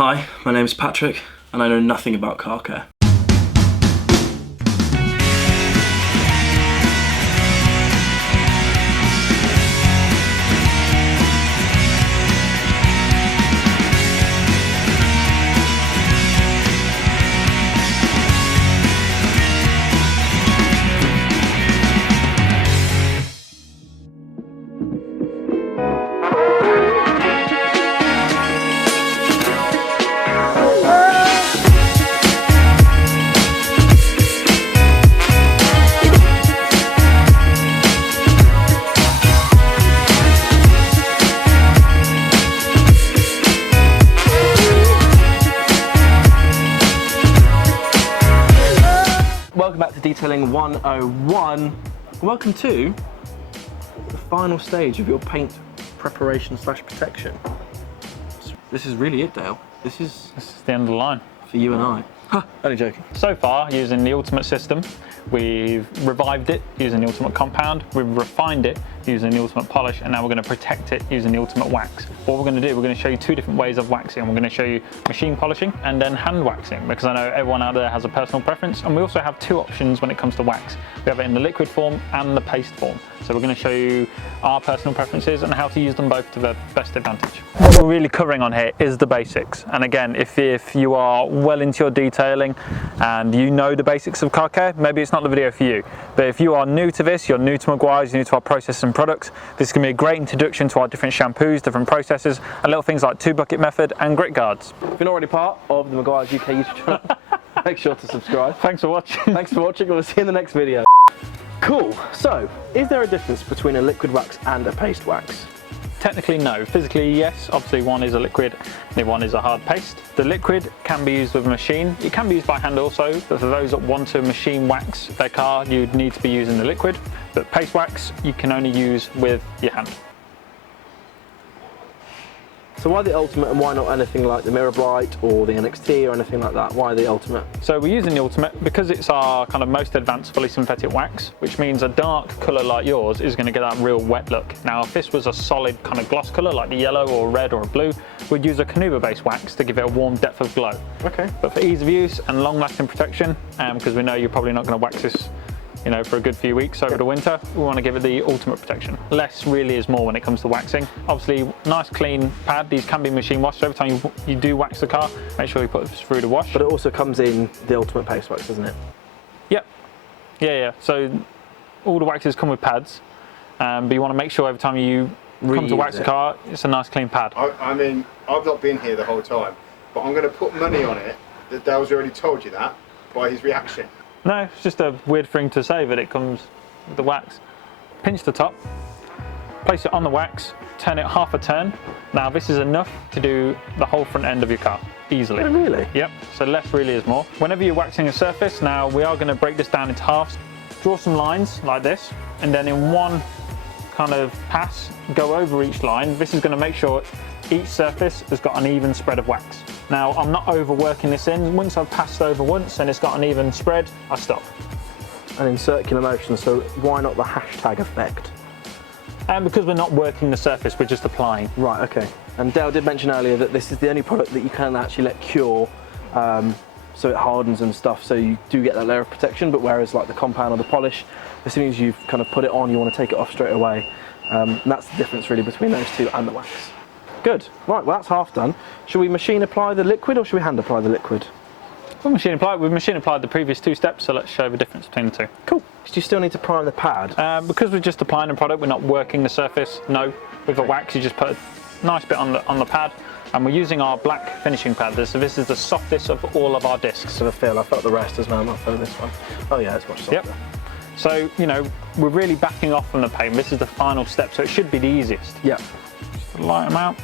Hi, my name is Patrick and I know nothing about car care. Welcome back to Detailing 101. Welcome to the final stage of your paint preparation / protection. This is really it, Dale. This is the end of the line. For you and I. Ha, only joking. So far, using the Ultimate system, we've revived it using the Ultimate compound, we've refined it using the Ultimate polish, and now we're going to protect it using the Ultimate wax. What we're going to do, we're going to show you two different ways of waxing. We're going to show you machine polishing and then hand waxing, because I know everyone out there has a personal preference, and we also have two options when it comes to wax. We have it in the liquid form and the paste form. So we're going to show you our personal preferences and how to use them both to their best advantage. What we're really covering on here is the basics. And again, if you are well into your detailing and you know the basics of car care, maybe it's not the video for you. But if you are new to this, you're new to Meguiar's, you're new to our processes and products, this is going to be a great introduction to our different shampoos, different processes, and little things like 2-bucket method and grit guards. If you're not already part of the Meguiar's UK YouTube channel, make sure to subscribe. Thanks for watching. Thanks for watching, we'll see you in the next video. Cool, so is there a difference between a liquid wax and a paste wax? Technically no, physically yes, obviously one is a liquid, the one is a hard paste. The liquid can be used with a machine, it can be used by hand also, but for those that want to machine wax their car, you'd need to be using the liquid. But paste wax, you can only use with your hand. So why the Ultimate and why not anything like the Mirror Bright or the NXT or anything like that? Why the Ultimate? So we're using the Ultimate because it's our kind of most advanced fully synthetic wax, which means a dark colour like yours is going to get that real wet look. Now if this was a solid kind of gloss colour like the yellow or red or blue, we'd use a Canuba based wax to give it a warm depth of glow. Okay. But for ease of use and long lasting protection, because we know you're probably not going to wax this for a good few weeks over the winter, we want to give it the ultimate protection. Less really is more when it comes to waxing. Obviously, nice clean pad. These can be machine washed. Every time you do wax the car, make sure you put this through the wash. But it also comes in the ultimate paste wax, doesn't it? Yep. Yeah. So all the waxes come with pads, but you want to make sure every time you come to wax the car, it's a nice clean pad. I mean, I've not been here the whole time, but I'm going to put money on it that Dale's already told you that by his reaction. No, it's just a weird thing to say, but it comes with the wax. Pinch the top, place it on the wax, turn it half a turn. Now this is enough to do the whole front end of your car, easily. Oh, really? Yep, so less really is more. Whenever you're waxing a surface, now we are going to break this down into halves. Draw some lines like this, and then in one kind of pass, go over each line. This is going to make sure each surface has got an even spread of wax. Now, I'm not overworking this in. Once I've passed over once and it's got an even spread, I stop. And in circular motion, so why not the hashtag effect? And because we're not working the surface, we're just applying. Right, okay. And Dale did mention earlier that this is the only product that you can actually let cure, so it hardens and stuff, so you do get that layer of protection, but whereas like the compound or the polish, as soon as you've kind of put it on, you want to take it off straight away. And that's the difference really between those two and the wax. Good. Right, well that's half done. Should we machine apply the liquid or should we hand apply the liquid? We've machine applied the previous two steps, so let's show the difference between the two. Cool. Do you still need to prime the pad? Because we're just applying the product, we're not working the surface. No. With a wax, you just put a nice bit on the pad, and we're using our black finishing pad. So this is the softest of all of our discs. I feel I felt the rest as well, not for this one. Oh yeah, it's much softer. Yep. So, we're really backing off from the paint. This is the final step, so it should be the easiest. Yeah. Just light them out.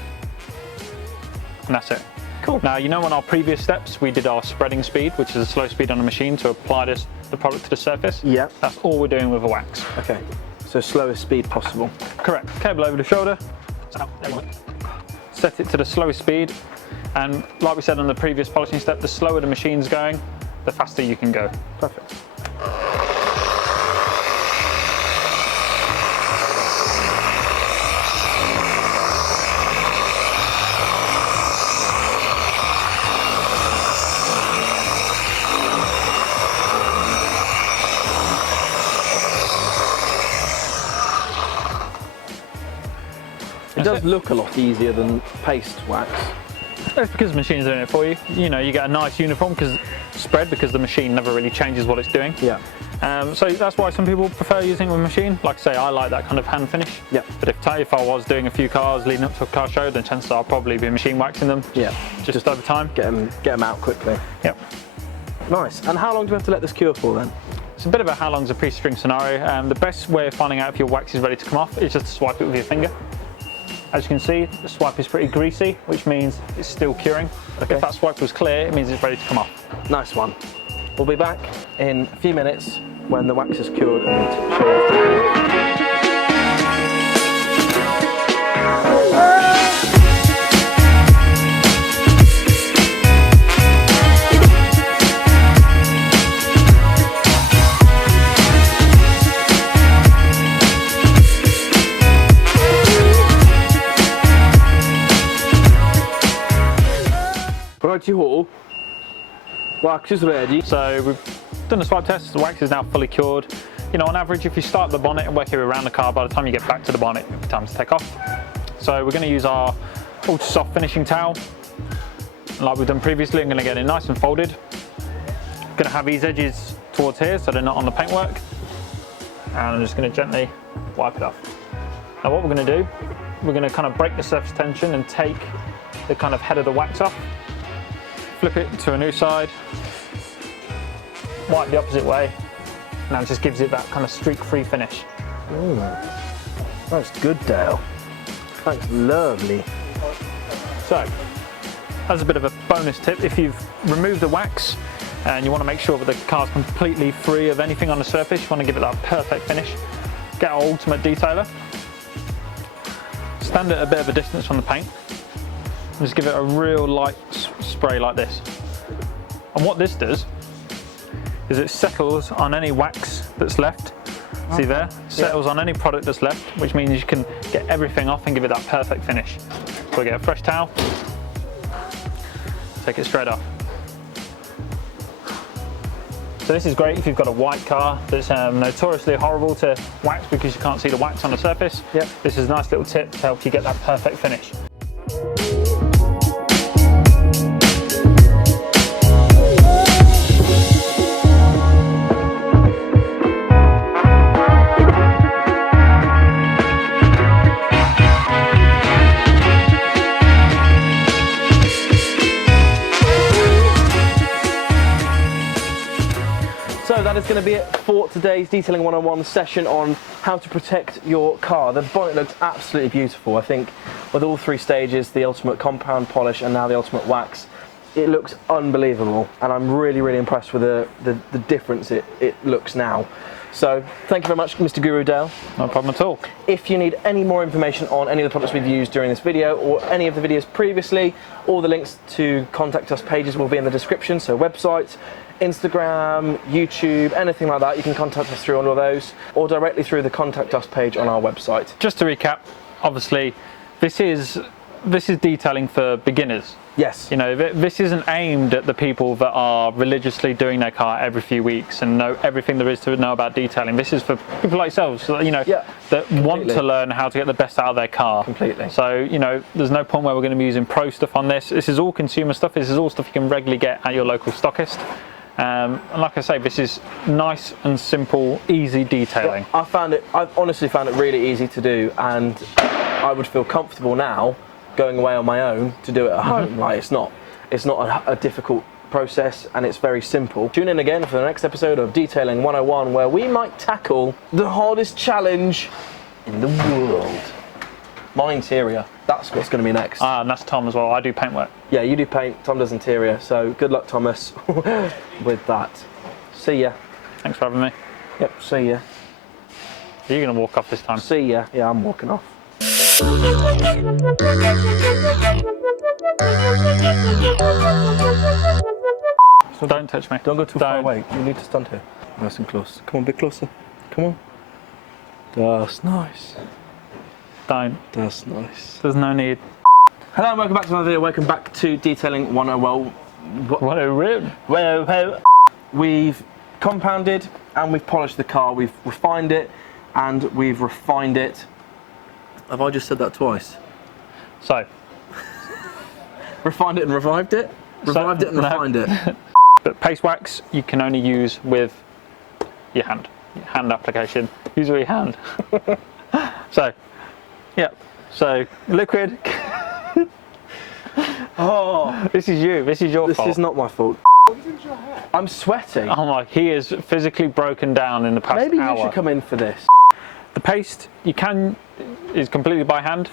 And that's it. Cool. Now, on our previous steps, we did our spreading speed, which is a slow speed on a machine to apply the product to the surface. Yeah. That's all we're doing with a wax. Okay. So slowest speed possible. Correct. Cable over the shoulder. Set it to the slowest speed. And like we said on the previous polishing step, the slower the machine's going, the faster you can go. Perfect. It does look a lot easier than paste wax. That's because the machine's doing it for you. You know, you get a nice uniform spread because the machine never really changes what it's doing. Yeah. So that's why some people prefer using a machine. Like I say, I like that kind of hand finish. Yeah. But if I was doing a few cars leading up to a car show, then chances are I'll probably be machine waxing them. Yeah. Just over time. Get them out quickly. Yep. Nice. And how long do we have to let this cure for then? It's a bit of a how long's a piece of string scenario. The best way of finding out if your wax is ready to come off is just to swipe it with your finger. As you can see, the swipe is pretty greasy, which means it's still curing. Okay. If that swipe was clear, it means it's ready to come off. Nice one. We'll be back in a few minutes when the wax is cured and show you. Righty ho, wax is ready. So we've done a swipe test, the wax is now fully cured. You know, on average, if you start the bonnet and work your way around the car, by the time you get back to the bonnet, it'll be time to take off. So we're going to use our ultra soft finishing towel. Like we've done previously, I'm going to get it nice and folded. Going to have these edges towards here so they're not on the paintwork. And I'm just going to gently wipe it off. Now what we're going to do, we're going to kind of break the surface tension and take the kind of head of the wax off. Flip it to a new side, wipe the opposite way, now it just gives it that kind of streak-free finish. Ooh, that's good, Dale. That's lovely. So, as a bit of a bonus tip, if you've removed the wax and you want to make sure that the car's completely free of anything on the surface, you want to give it that perfect finish, get our ultimate detailer, stand at a bit of a distance from the paint, and just give it a real light spray like this. And what this does is it settles on any wax that's left. See there? Settles on any product that's left, which means you can get everything off and give it that perfect finish. So we get a fresh towel, take it straight off. So this is great if you've got a white car that's notoriously horrible to wax because you can't see the wax on the surface. Yep. This is a nice little tip to help you get that perfect finish. So that is going to be it for today's Detailing 101 session on how to protect your car. The bonnet looks absolutely beautiful. I think with all three stages, the ultimate compound polish and now the ultimate wax, it looks unbelievable, and I'm really, really impressed with the difference it looks now. So thank you very much, Mr. Guru Dale. No problem at all. If you need any more information on any of the products we've used during this video or any of the videos previously, all the links to contact us pages will be in the description, so websites, Instagram, YouTube, anything like that, you can contact us through all of those or directly through the contact us page on our website. Just to recap, obviously this is detailing for beginners. Yes. You know, this isn't aimed at the people that are religiously doing their car every few weeks and know everything there is to know about detailing. This is for people like yourselves, you know, that want to learn how to get the best out of their car. Completely. So, you know, there's no point where we're going to be using pro stuff on this. This is all consumer stuff. This is all stuff you can regularly get at your local stockist. And like I say, this is nice and simple, easy detailing. I've honestly found it really easy to do, and I would feel comfortable now going away on my own to do it at home. Like it's not a difficult process, and it's very simple. Tune in again for the next episode of Detailing 101, where we might tackle the hardest challenge in the world. My interior. That's what's going to be next. And that's Tom as well. I do paintwork. Yeah, you do paint, Tom does interior, so good luck, Thomas, with that. See ya. Thanks for having me. Yep, see ya. Are you going to walk off this time? See ya. Yeah, I'm walking off. So don't touch me. Don't go too far away. You need to stand here. Nice and close. Come on, a bit closer. Come on. That's nice. Don't. That's nice. There's no need. Hello and welcome back to my video. Welcome back to Detailing 101. What a rip. We've compounded and we've polished the car. We've refined it and we've refined it. Have I just said that twice? So, Refined it and revived it? Revived it and no. refined it. But paste wax you can only use with your hand application. Use with your hand. So, yeah. So liquid. Oh, This is you. This is your this fault. is not my fault. What are you doing to your hair? I'm sweating. Oh my! He is physically broken down in the past Maybe hour. you should come in for this. The paste is completely by hand.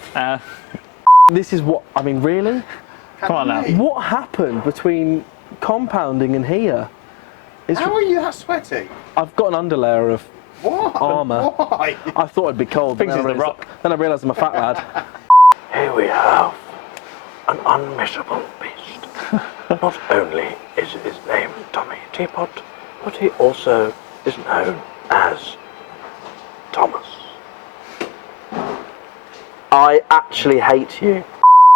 This is what, I mean, really? Come on now. What happened between compounding and here? How are you that sweaty? I've got an underlayer of What? armour. Why? I thought it'd be cold, but Thinks he's the Rock. then I realised I'm a fat lad. Here we have an unmissable beast. Not only is his name Tommy Teapot, but he also is known as Thomas. I actually hate you.